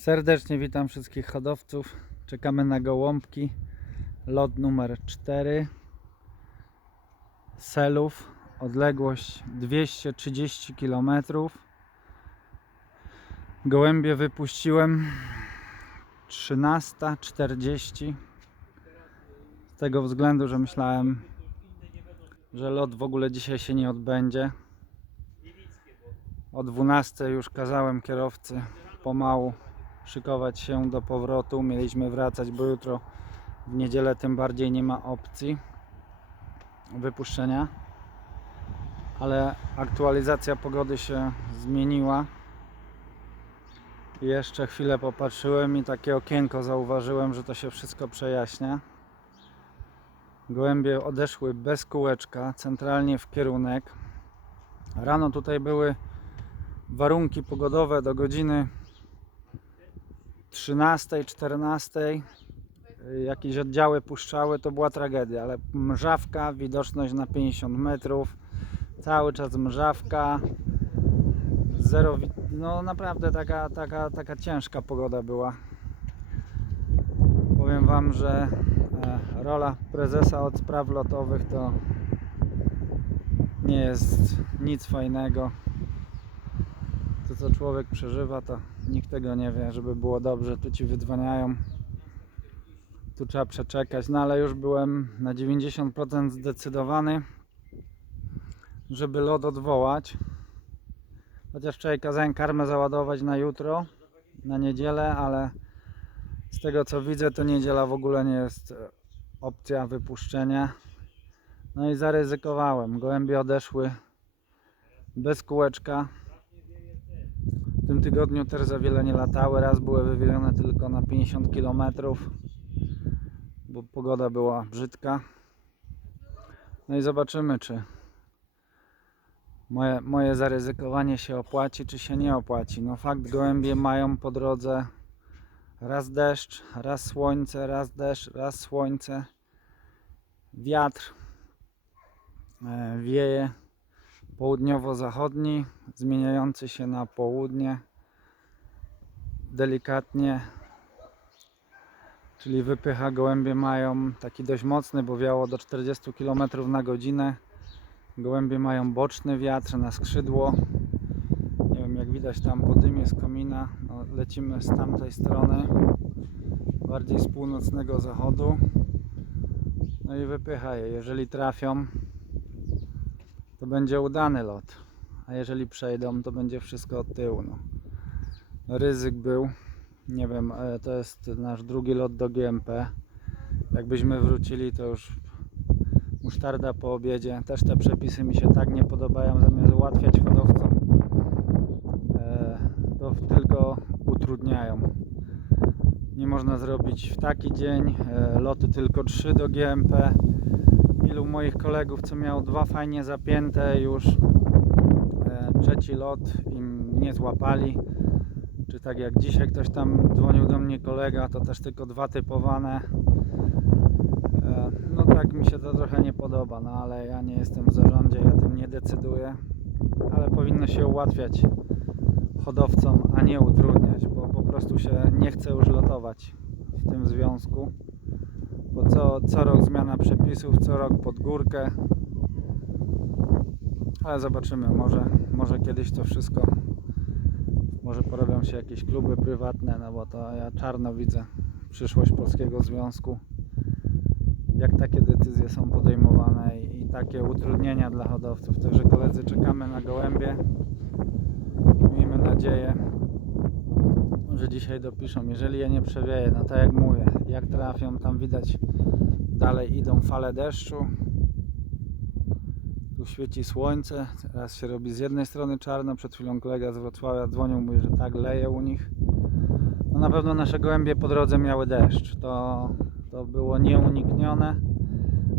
Serdecznie witam wszystkich hodowców. Czekamy na gołąbki. Lot numer 4. Selów. Odległość 230 km. Gołębie wypuściłem 13.40. Z tego względu, że myślałem, że lot w ogóle dzisiaj się nie odbędzie. O 12 już kazałem kierowcy pomału szykować się do powrotu. Mieliśmy wracać, bo jutro w niedzielę tym bardziej nie ma opcji wypuszczenia. Ale aktualizacja pogody się zmieniła. Jeszcze chwilę popatrzyłem i takie okienko zauważyłem, że to się wszystko przejaśnia. Gołębie odeszły bez kółeczka, centralnie w kierunek. Rano tutaj były warunki pogodowe do godziny 13, 14 jakieś oddziały puszczały, to była tragedia, ale mrzawka, widoczność na 50 metrów, cały czas mrzawka, zero, no naprawdę taka, taka, taka ciężka pogoda była. Powiem Wam, że e, rola prezesa od spraw lotowych to nie jest nic fajnego to co człowiek przeżywa, to nikt tego nie wie, żeby było dobrze, tu ci wydzwaniają. Tu trzeba przeczekać, no ale już byłem na 90% zdecydowany, żeby lot odwołać. Chociaż wczoraj kazałem karmę załadować na jutro, na niedzielę, ale z tego co widzę, to niedziela w ogóle nie jest e, opcja wypuszczenia. No i zaryzykowałem. Gołębie odeszły bez kółeczka. Tym tygodniu też za wiele nie latały. Raz były wywiezione tylko na 50 km, bo pogoda była brzydka. No i zobaczymy, czy moje, moje zaryzykowanie się opłaci, czy się nie opłaci. No fakt, gołębie mają po drodze raz deszcz, raz słońce, raz deszcz, raz słońce. Wiatr e, wieje południowo-zachodni, zmieniający się na południe delikatnie, czyli wypycha gołębie mają taki dość mocny, bo wiało do 40 km na godzinę. Gołębie mają boczny wiatr na skrzydło. Nie wiem jak widać tam po dymie z komina. No, lecimy z tamtej strony, bardziej z północnego zachodu. No i wypycha je. Jeżeli trafią, to będzie udany lot. A jeżeli przejdą, to będzie wszystko od tyłu. No. Ryzyk był. Nie wiem, e, to jest nasz drugi lot do GMP. Jakbyśmy wrócili, to już musztarda po obiedzie. Też te przepisy mi się tak nie podobają. Zamiast ułatwiać hodowcom, e, to tylko utrudniają. Nie można zrobić w taki dzień. e, Loty tylko 3 do GMP ilu moich kolegów, co miało dwa fajnie zapięte, już e, trzeci lot im nie złapali. Czy tak jak dzisiaj ktoś tam dzwonił do mnie kolega, to też tylko dwa typowane. E, no tak mi się to trochę nie podoba, no ale ja nie jestem w zarządzie, ja tym nie decyduję. Ale powinno się ułatwiać hodowcom, a nie utrudniać, bo po prostu się nie chce już lotować w tym związku bo co, co rok zmiana przepisów, co rok pod górkę. Ale zobaczymy, może, może kiedyś to wszystko, może porobią się jakieś kluby prywatne, no bo to ja czarno widzę przyszłość Polskiego Związku. Jak takie decyzje są podejmowane i, i takie utrudnienia dla hodowców. Także koledzy, czekamy na gołębie. Miejmy nadzieję, że dzisiaj dopiszą. Jeżeli je nie przewieje, no tak jak mówię, jak trafią, tam widać dalej idą fale deszczu. Tu świeci słońce, teraz się robi z jednej strony czarno. Przed chwilą kolega z Wrocławia dzwonił, mówi, że tak leje u nich. No na pewno nasze gołębie po drodze miały deszcz. To, to było nieuniknione,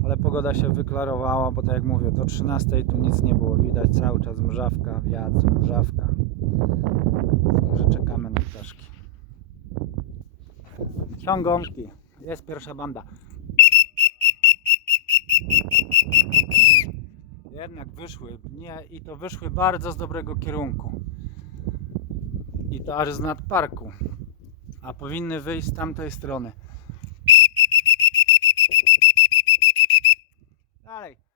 ale pogoda się wyklarowała, bo tak jak mówię, do 13 tu nic nie było widać. Cały czas mrzawka, wiatr, mrzawka. Także czekamy na ptaszki. Są gąbki. Jest pierwsza banda. Jednak wyszły. Nie, i to wyszły bardzo z dobrego kierunku. I to aż z nadparku. a powinny wyjść z tamtej strony. Dalej.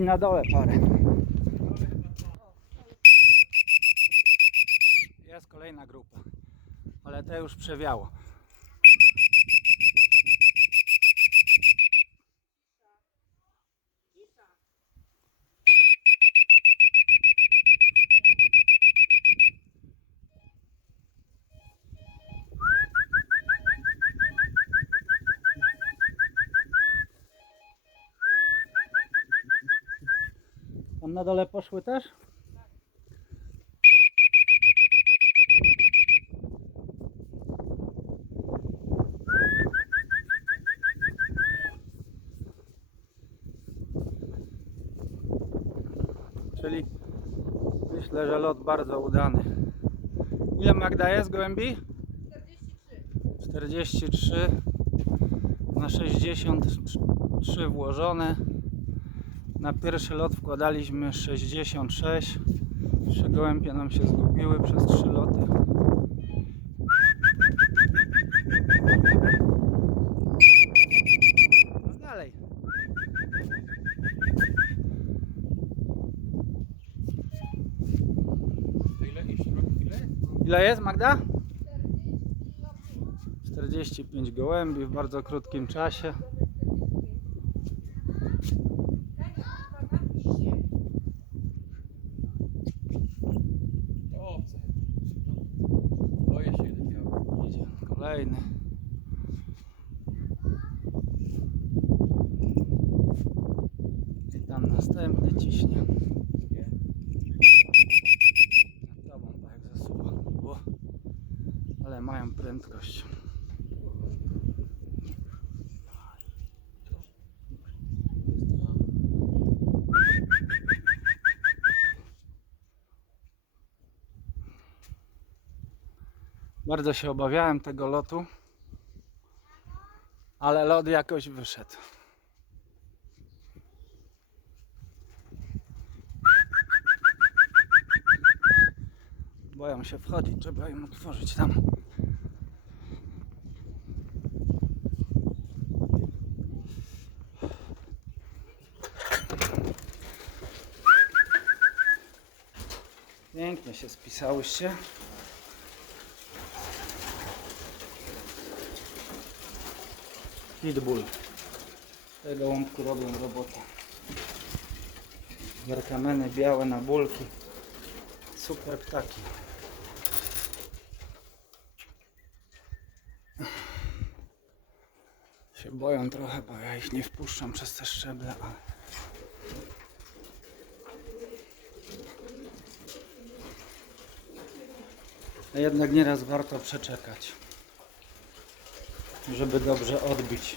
I na dole parę. Jest kolejna grupa, ale te już przewiało. Na dole poszły też? Czyli myślę, że lot bardzo udany. Ile Magda jest gołębi? 43 na 63 włożone. Na pierwszy lot wkładaliśmy 66. Trzy gołębie nam się zgubiły przez trzy loty. No dalej. Ile jest Magda? 45 gołębi w bardzo krótkim czasie. To obce. Boję się jeden biały. Idzie kolejny. I tam następny ciśnie. Nie. Nad tobą tak zasuwa. Ale mają prędkość. Bardzo się obawiałem tego lotu, ale lot jakoś wyszedł. Boją się wchodzić, trzeba im otworzyć tam. Pięknie się spisałyście. Pitbull. Tego łąbku robią robotę. Garkameny białe na bulki. Super ptaki. Się boją trochę, bo ja ich nie wpuszczam przez te szczeble, ale... A jednak nieraz warto przeczekać, żeby dobrze odbić.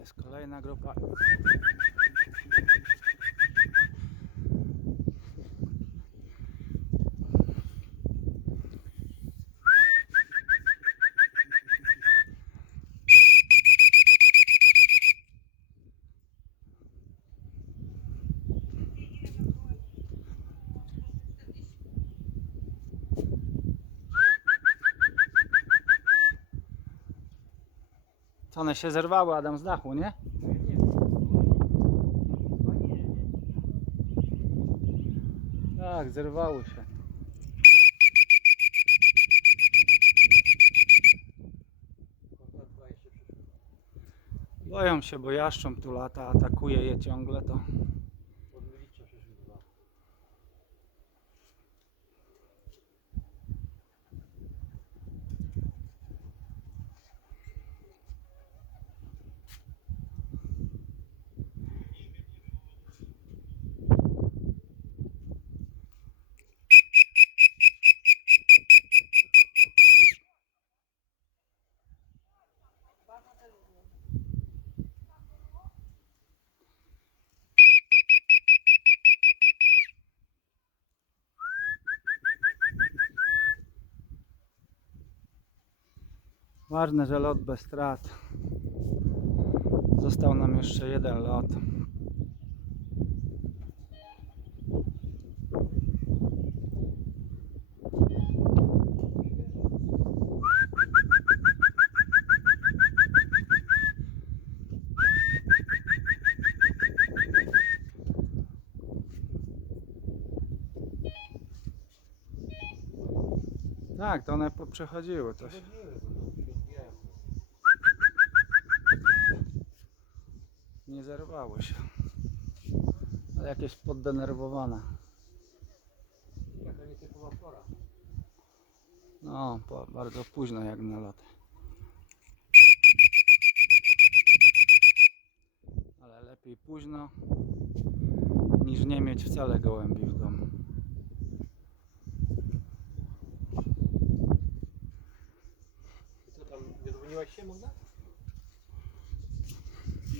Jest kolejna grupa. Co one się zerwały, Adam, z dachu, nie? Tak, zerwały się. Boją się, bo jaszcząb tu lata, atakuje je ciągle, to Ważne, że lot bez strat. Został nam jeszcze jeden lot. Tak, to one poprzechodziły coś. Nie zerwały się. Ale jakieś poddenerwowane. Jaka nietypowa pora. No, po, bardzo późno jak na loty. Ale lepiej późno niż nie mieć wcale gołębi w domu. I co tam, nie dzwoniłaś się Magda? Nie, bo zaraz będzie kontakt.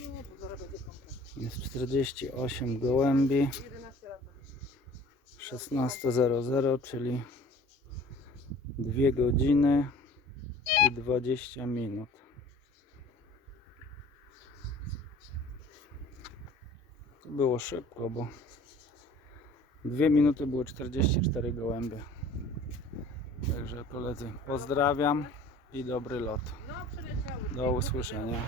Jest 48 gołębi. 11 lat. 16.00, czyli 2 godziny i 20 minut. To było szybko, bo 2 minuty były 44 gołębie. Także koledzy, pozdrawiam i dobry lot. Do usłyszenia.